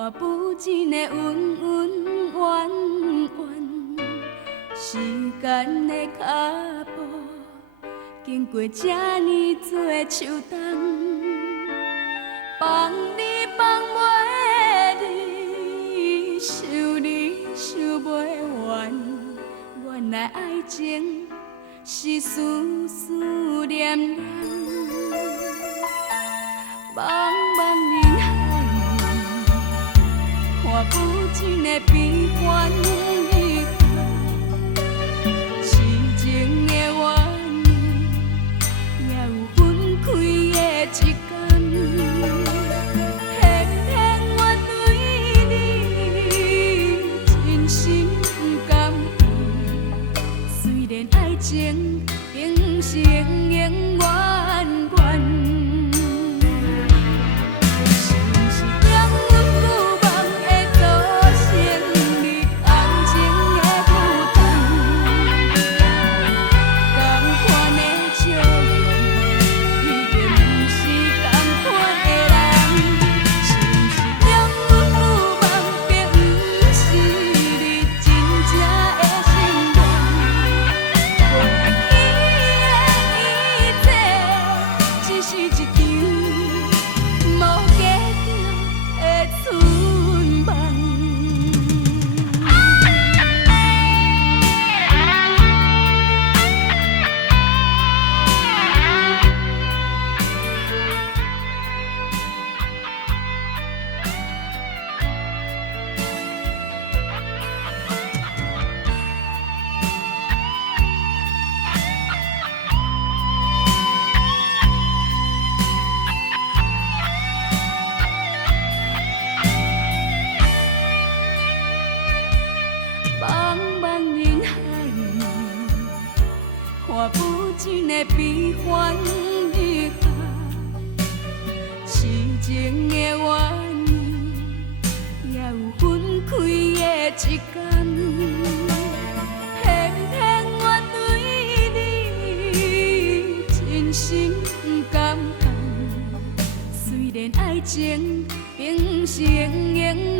看不尽的恩恩怨怨，时间的脚步，经过这呢多秋冬，放你放袂离，想你想袂完，原来爱情是思思念念，茫茫人海，看不尽的悲欢离合，痴情的怨念，也有分开的一天。偏偏我对你真心不甘愿，虽然爱情变成永远远。看不尽的悲欢离合，痴情的怨念，也有分开的一天。偏偏我对你真心不甘愿，虽然爱情变成永远。